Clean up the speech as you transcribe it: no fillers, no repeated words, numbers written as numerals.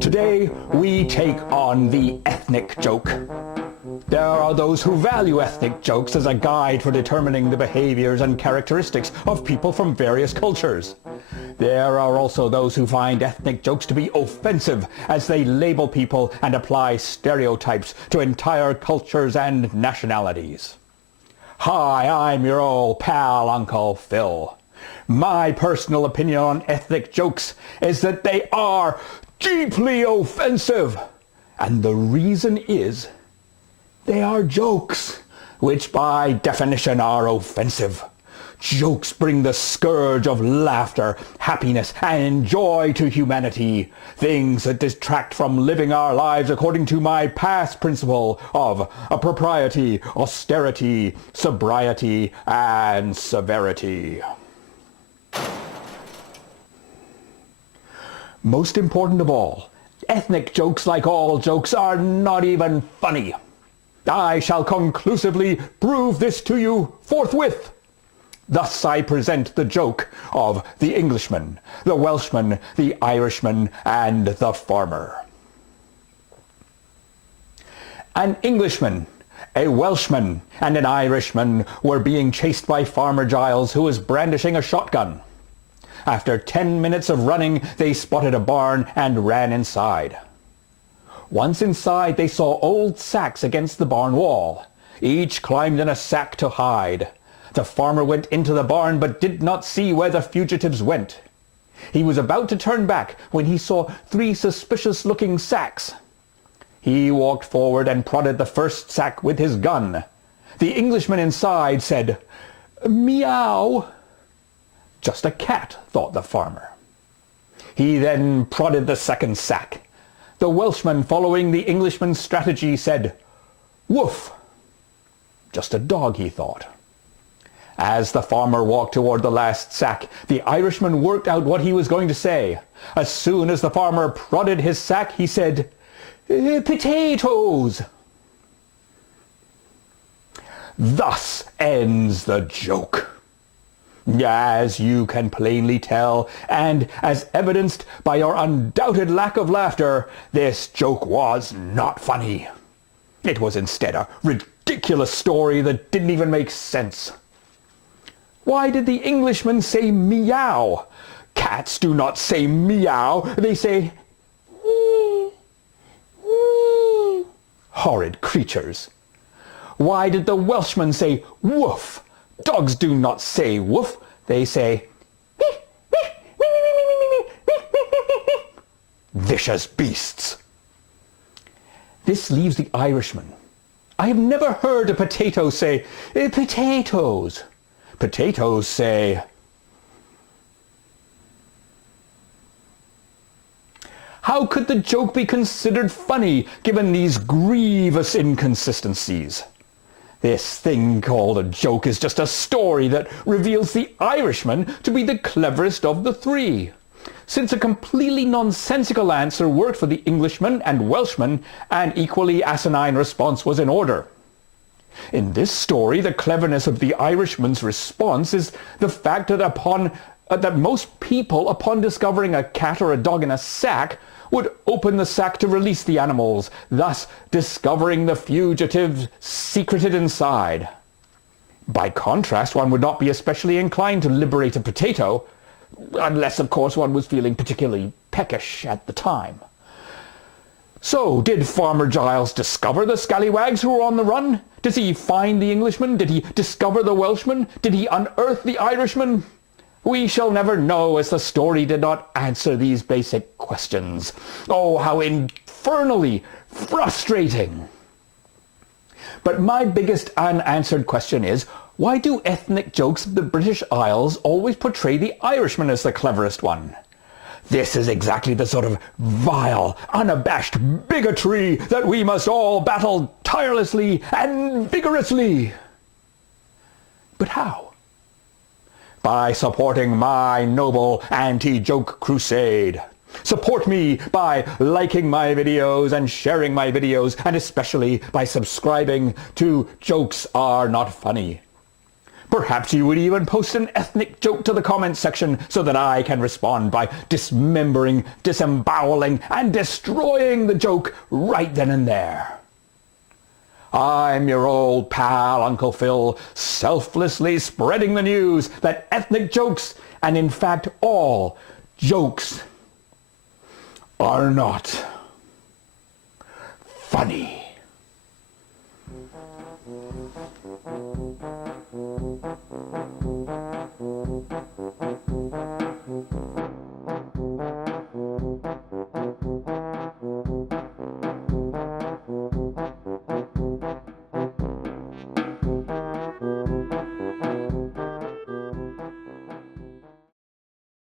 Today, we take on the ethnic joke. There are those who value ethnic jokes as a guide for determining the behaviors and characteristics of people from various cultures. There are also those who find ethnic jokes to be offensive as they label people and apply stereotypes to entire cultures and nationalities. Hi, I'm your old pal, Uncle Phil. My personal opinion on ethnic jokes is that they are deeply offensive. And the reason is they are jokes, which by definition are offensive. Jokes bring the scourge of laughter, happiness, and joy to humanity, things that distract from living our lives according to my past principle of propriety, austerity, sobriety, and severity. Most important of all, ethnic jokes, like all jokes, are not even funny. I shall conclusively prove this to you forthwith. Thus I present the joke of the Englishman, the Welshman, the Irishman, and the Farmer. An Englishman, a Welshman, and an Irishman were being chased by Farmer Giles, who was brandishing a shotgun. After 10 minutes of running, they spotted a barn and ran inside. Once inside, they saw old sacks against the barn wall. Each climbed in a sack to hide. The farmer went into the barn but did not see where the fugitives went. He was about to turn back when he saw 3 suspicious-looking sacks. He walked forward and prodded the first sack with his gun. The Englishman inside said, "Meow." Just a cat, thought the farmer. He then prodded the second sack. The Welshman, following the Englishman's strategy, said, "Woof." Just a dog, he thought. As the farmer walked toward the last sack, the Irishman worked out what he was going to say. As soon as the farmer prodded his sack, he said, "Potatoes." Thus ends the joke. As you can plainly tell, and as evidenced by your undoubted lack of laughter, this joke was not funny. It was instead a ridiculous story that didn't even make sense. Why did the Englishman say meow? Cats do not say meow, they say wee, wee. Horrid creatures. Why did the Welshman say woof? Dogs do not say woof, they say vicious beasts. This leaves the Irishman. I have never heard a potato say potatoes. Potatoes say. How could the joke be considered funny given these grievous inconsistencies? This thing called a joke is just a story that reveals the Irishman to be the cleverest of the 3. Since a completely nonsensical answer worked for the Englishman and Welshman, an equally asinine response was in order. In this story, the cleverness of the Irishman's response is the fact that most people, upon discovering a cat or a dog in a sack, would open the sack to release the animals, thus discovering the fugitives secreted inside. By contrast, one would not be especially inclined to liberate a potato, unless, of course, one was feeling particularly peckish at the time. So, did Farmer Giles discover the scallywags who were on the run? Does he find the Englishman? Did he discover the Welshman? Did he unearth the Irishman? We shall never know, as the story did not answer these basic questions. Oh, how infernally frustrating! But my biggest unanswered question is, why do ethnic jokes of the British Isles always portray the Irishman as the cleverest one? This is exactly the sort of vile, unabashed bigotry that we must all battle tirelessly and vigorously. But how? By supporting my noble anti-joke crusade. Support me by liking my videos and sharing my videos, and especially by subscribing to Jokes Are Not Funny. Perhaps you would even post an ethnic joke to the comments section so that I can respond by dismembering, disemboweling, and destroying the joke right then and there. I'm your old pal, Uncle Phil, selflessly spreading the news that ethnic jokes, and in fact all jokes, are not funny.